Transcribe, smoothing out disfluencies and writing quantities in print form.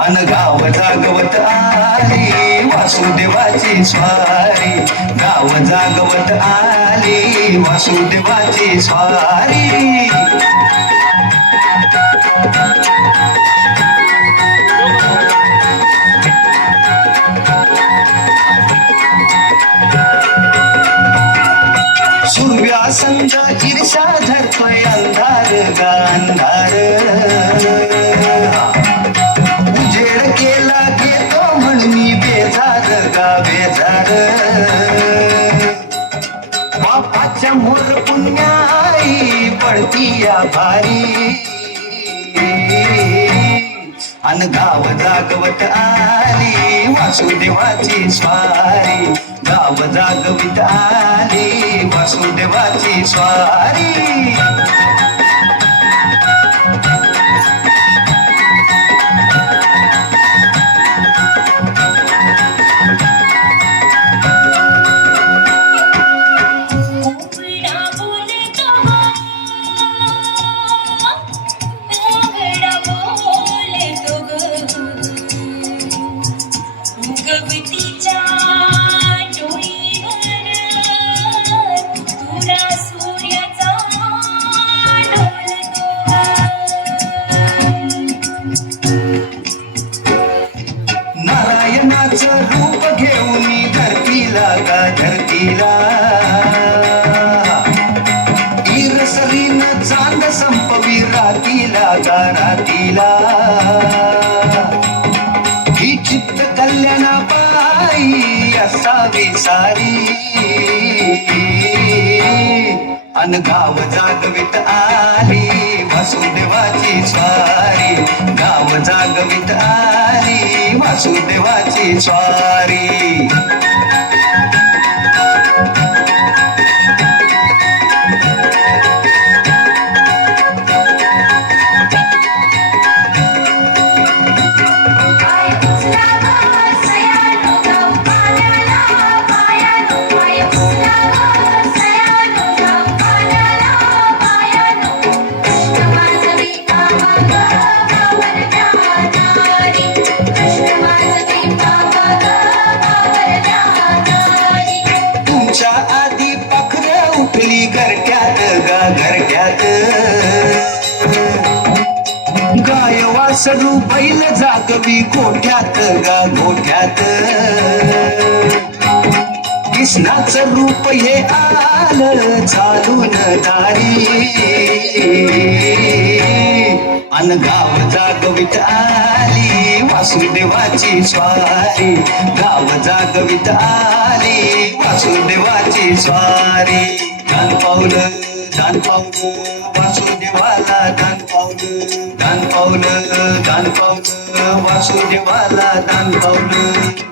अन गाव जागवत आली वासुदेवाची स्वारी, गाव जागवत आली वासुदेवाची स्वारी. सूर्या संजा ईर्षा धरतोय अंधार गा अंधार, उजेड केला घेतो म्हणून बेजार गा बेजार. बापाच्या मोर पुण्याई पडती या भारी, अन गाव जागवत आली वासुदेवाची स्वारी, गाव जागवित आली वासुदेवाची स्वारी. नारायणाचं रूप घेऊन धरतीला गा धरतीला, इरसरीनं चांद संपवी रातीला गा रातीला. ही चित्त कल्याणा बाई असावी सारी, अन गाव जागवित आली वासुदेवाची स्वारी, गाव जागवित आली वासुदेवाची स्वारी. आधी पाखरं उठली घरट्यात गा घरट्यात, गाय वासरू बैल जागवी गोठ्यात गा गोठ्यात. कृष्णाचं रूप हे आलं चालून दारी, अन गाव जागवित आली वासुदेवाची स्वारी, गाव जागवित आली वासुदेवाची स्वारी. दान पावलं वासुदेवाला दान पावलं, दान पावलं वासुदेवाला दान पावलं.